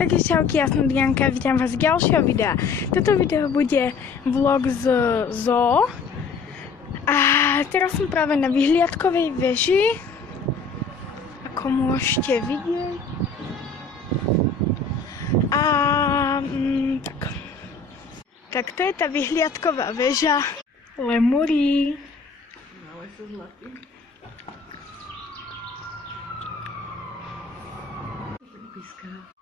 Takže čauky, ja som Dianka, vítam vás z ďalšieho videa. Toto video bude vlog z zoo. A teraz som práve na vyhliadkovej veži, ako môžete vidieť. A tak to je tá vyhliadková väža. Lemúry. Ale sú zlatý. Píská.